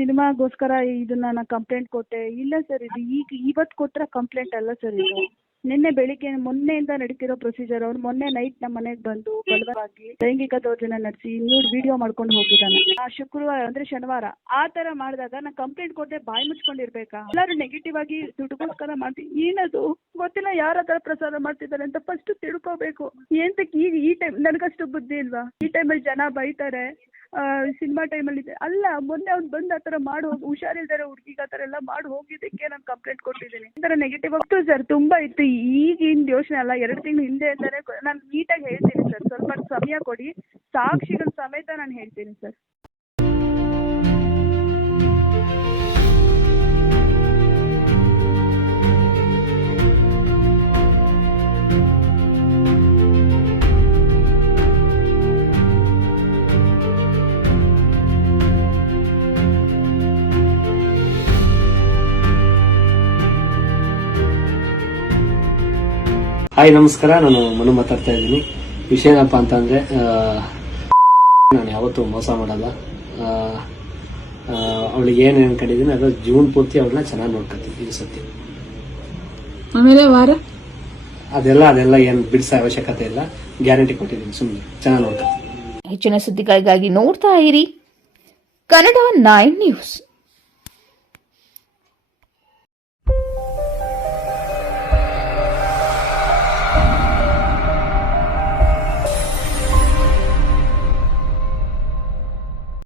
ಸಿನಿಮಾಗೋಸ್ಕರ ಇದನ್ನ ನಾನು ಕಂಪ್ಲೇಂಟ್ ಕೊಟ್ಟೆ. ಇಲ್ಲ ಸರ್ ಇದು ಈಗ, ಇವತ್ತು ಕೊಟ್ಟರೆ ಕಂಪ್ಲೇಂಟ್ ಅಲ್ಲ ಸರ್ ಇದು. ನಿನ್ನೆ ಬೆಳಿಗ್ಗೆ ಮೊನ್ನೆಯಿಂದ ನಡೀತಿರೋ ಪ್ರೊಸೀಜರ್ ಅವ್ರು ಮೊನ್ನೆ ನೈಟ್ ನಮ್ಮ ಮನೆಗೆ ಬಂದು ಬಲವಾಗಿ ಲೈಂಗಿಕ ದೌರ್ಜನ್ಯ ನಡೆಸಿ ಇನ್ನೂರು ವಿಡಿಯೋ ಮಾಡ್ಕೊಂಡು ಹೋಗಿದ್ದಾನೆ. ಆ ಶುಕ್ರವಾರ ಅಂದ್ರೆ ಶನಿವಾರ. ಆ ತರ ಮಾಡಿದಾಗ ನಾನು ಕಂಪ್ಲೇಂಟ್ ಕೊಟ್ಟೆ, ಬಾಯಿ ಮುಚ್ಕೊಂಡಿರ್ಬೇಕಾ? ಎಲ್ಲರೂ ನೆಗೆಟಿವ್ ಆಗಿ ದುಡ್ಡುಗೋಸ್ಕರ ಮಾಡ್ತಿ, ಏನದು? ಗೊತ್ತಿಲ್ಲ ಯಾರ ತರ ಪ್ರಸಾರ ಮಾಡ್ತಿದ್ದಾರೆ ಅಂತ ಫಸ್ಟ್ ತಿಳ್ಕೋಬೇಕು. ಏನ್ ಈಗ ಈ ಟೈಮ್ ನನಗಷ್ಟು ಬುದ್ಧಿ ಇಲ್ವಾ? ಈ ಟೈಮಲ್ಲಿ ಜನ ಬೈತಾರೆ. ಸಿನಿಮಾ ಟೈಮಲ್ಲಿ ಅಲ್ಲ ಮೊನ್ನೆ ಅವ್ನು ಬಂದು ಆ ಥರ ಮಾಡಿ ಹೋಗಿ, ಹುಷಾರಿಲ್ದಾರೆ ಹುಡುಗಿಗೆ ಆ ಎಲ್ಲ ಮಾಡಿ ಹೋಗಿದ್ದಕ್ಕೆ ನಾನು ಕಂಪ್ಲೇಂಟ್ ಕೊಟ್ಟಿದ್ದೀನಿ. ಈ ಥರ ನೆಗೆಟಿವ್ ಆಗ್ತು ಸರ್ ತುಂಬಾ ಇತ್ತು. ಈಗಿನ ಯೋಚನೆ ಅಲ್ಲ, ಎರಡು ತಿಂಗಳು ಹಿಂದೆ ಅಂತಾನೆ ನಾನು ನೀಟಾಗಿ ಹೇಳ್ತೀನಿ ಸರ್ ಸ್ವಲ್ಪ ಸಮಯ ಕೊಡಿ. ಸಾಕ್ಷಿಗಳ ಸಮೇತ ನಾನು ಹೇಳ್ತೀನಿ ಸರ್ ಹಾಯ್ ನಮಸ್ಕಾರ. ನಾನು ಮನು ಮಾತಾಡ್ತಾ ಇದ್ದೀನಿ. ವಿಷಯ ಏನಪ್ಪ ಅಂತಂದ್ರೆ ಆ, ನಾನು ಯಾವತ್ತೂ ಮೋಸ ಮಾಡಲ್ಲ. ಅವಳಿಗೆ ಏನು ಅನ್ಕೊಂಡಿದ್ದೀನಿ ಅದು ಜೂನ್ ಪೂರ್ತಿ ಅವಳನ್ನ ಚೆನ್ನಾಗಿ ನೋಡ್ಕೊತೀನಿ ಇದು ಸತ್ಯ ಆಮೇಲೆ ವಾರ? ಅದೆಲ್ಲ ಅದೆಲ್ಲ ಏನು ಬಿಡಿಸೋ ಅವಶ್ಯಕತೆ ಇಲ್ಲ. ಗ್ಯಾರಂಟಿ ಕೊಟ್ಟಿದ್ದೀನಿ ಸುಮ್ಮನೆ ಚೆನ್ನಾಗಿ ನೋಡ್ಕೊತೀನಿ. ಹೆಚ್ಚಿನ ಸುದ್ದಿಗಳಿಗಾಗಿ ನೋಡ್ತಾ ಇರಿ. Kannada nine news.